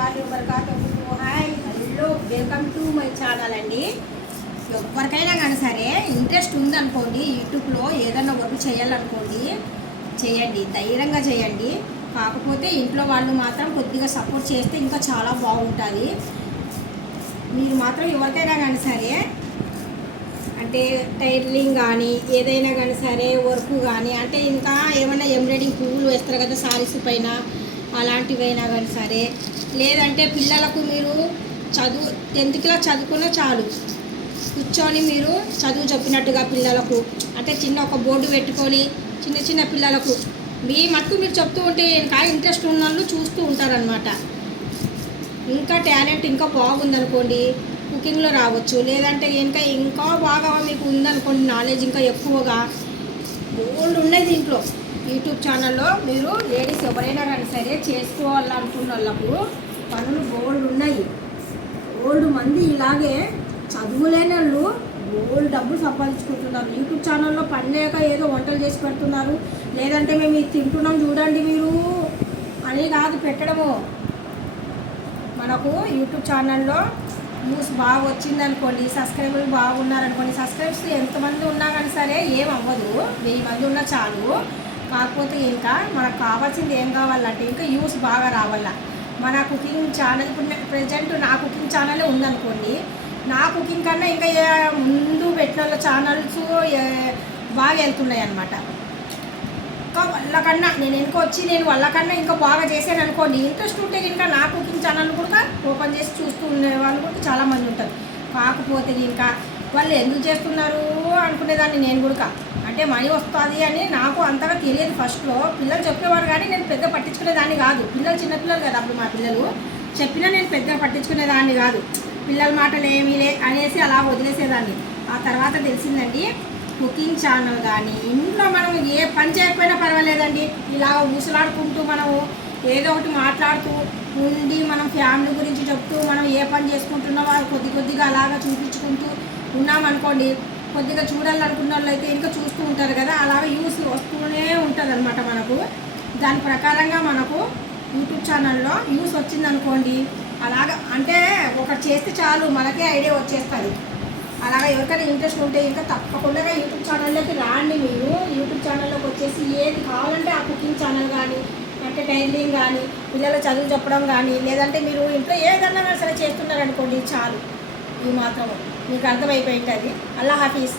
వరహమతుల్లాహి వబరకాతుహు. Hi hello welcome to my channel అండి. ఎవరికైనా కానీ సరే ఇంట్రెస్ట్ ఉందనుకోండి, యూట్యూబ్లో ఏదైనా వర్క్ చేయాలనుకోండి, చేయండి, ధైర్యంగా చేయండి. కాకపోతే ఇంట్లో వాళ్ళు మాత్రం కొద్దిగా సపోర్ట్ చేస్తే ఇంకా చాలా బాగుంటుంది. మీరు మాత్రం ఎవరికైనా కానీ సరే అంటే టైలరింగ్ కానీ ఏదైనా కానీ సరే వర్క్ కానీ అంటే ఇంకా ఏమైనా ఎంబ్రాయిడింగ్ పువ్వులు వేస్తారు కదా సారీస్ పైన, అలాంటివైనా కానీ సరే, లేదంటే పిల్లలకు మీరు 10th క్లాస్ చదువుకున్నా చాలు, కూర్చొని మీరు చదువు చెప్పినట్టుగా పిల్లలకు అంటే చిన్న ఒక బోర్డు పెట్టుకొని చిన్న చిన్న పిల్లలకు మీ మట్టుకు మీరు చెప్తూ ఉంటే ఇంకా ఇంట్రెస్ట్ ఉన్న వాళ్ళు చూస్తూ ఉంటారనమాట. ఇంకా టాలెంట్ ఇంకా బాగుందనుకోండి కుకింగ్లో రావచ్చు, లేదంటే ఇంకా బాగా మీకు ఉందనుకోండి నాలెడ్జ్ ఇంకా ఎక్కువగా బోల్డ్ ఉన్నాయి దీంట్లో. యూట్యూబ్ ఛానల్లో మీరు లేడీస్ ఎవరైనా కానీ సరే చేసుకోవాలనుకున్న వాళ్ళకు పనులు బోల్డ్ ఉన్నాయి. బోల్డ్ మంది ఇలాగే చదువులేని వాళ్ళు బోల్డ్ డబ్బులు సంపాదించుకుంటున్నారు. యూట్యూబ్ ఛానల్లో పని లేక ఏదో వంటలు చేసి పెడుతున్నారు, లేదంటే మేము ఇది తింటున్నాం చూడండి మీరు అని కాదు పెట్టడము. మనకు యూట్యూబ్ ఛానల్లో న్యూస్ బాగా వచ్చిందనుకోండి, సబ్స్క్రైబర్లు బాగున్నారనుకోండి, సబ్స్క్రైబర్స్ ఎంతమంది ఉన్నా కానీ సరే ఏం అవ్వదు, 1000 మంది ఉన్నా చాలు. కాకపోతే ఇంకా మనకు కావాల్సింది ఏం కావాలంటే ఇంకా యూస్ బాగా రావాల. మన కుకింగ్ ఛానల్ ఇప్పుడు ప్రజెంట్ నా కుకింగ్ ఛానలే ఉందనుకోండి, నా కుకింగ్ కన్నా ఇంకా ముందు పెట్టిన ఛానల్స్ బాగా వెళ్తున్నాయి అన్నమాట. ఇంకా వాళ్ళకన్నా నేను వాళ్ళకన్నా ఇంకా బాగా చేసాను అనుకోండి, ఇంట్రెస్ట్ ఉంటే ఇంకా నా కుకింగ్ ఛానల్ కూడా ఓపెన్ చేసి చూస్తూ ఉండే వాళ్ళు కూడా చాలామంది ఉంటారు. కాకపోతే ఇంకా వాళ్ళు ఎందుకు చేస్తున్నారు అనుకునేదాన్ని నేను కూడా, అంటే మనీ వస్తుంది అని నాకు అంతగా తెలియదు ఫస్ట్లో. పిల్లలు చెప్పేవారు కానీ నేను పెద్ద పట్టించుకునేదాన్ని కాదు. పిల్లలు చిన్నపిల్లలు కదా అప్పుడు మా పిల్లలు చెప్పినా నేను పెద్దగా పట్టించుకునేదాన్ని కాదు. పిల్లల మాటలు ఏమీ అనేసి అలా వదిలేసేదాన్ని. ఆ తర్వాత తెలిసిందండి కుకింగ్ ఛానల్ కానీ ఇంట్లో మనం ఏ పని చేయకపోయినా పర్వాలేదండి, ఇలా ఊసలాడుకుంటూ మనము ఏదో ఒకటి మాట్లాడుతూ ఉండి మనం ఫ్యామిలీ గురించి చెప్తూ మనం ఏ పని చేసుకుంటున్నామో కొద్దిగా అలాగా చూపించుకుంటూ ఉన్నామనుకోండి, కొద్దిగా చూడాలనుకున్న వాళ్ళు అయితే ఇంకా చూస్తూ ఉంటారు కదా, అలాగే యూస్ వస్తూనే ఉంటుంది అనమాట మనకు. దాని ప్రకారంగా మనకు యూట్యూబ్ ఛానల్లో యూస్ వచ్చిందనుకోండి, అలాగా అంటే ఒకటి చేస్తే చాలు మనకే ఐడియా వచ్చేస్తుంది. అలాగా ఎవరికైనా ఇంట్రెస్ట్ ఉంటే ఇంకా తప్పకుండా యూట్యూబ్ ఛానల్లోకి రాండి. మీరు యూట్యూబ్ ఛానల్లోకి వచ్చేసి ఏది కావాలంటే ఆ కుకింగ్ ఛానల్ కానీ అంటే టైలరింగ్ కానీ పిల్లల చదువు చెప్పడం కానీ, లేదంటే మీరు ఇంట్లో ఏదన్నా సరే చేస్తున్నారనుకోండి చాలు, ఇవి మాత్రం మీకు అర్థమైపోయి ఉంటుంది. అల్లా హాఫీజ్.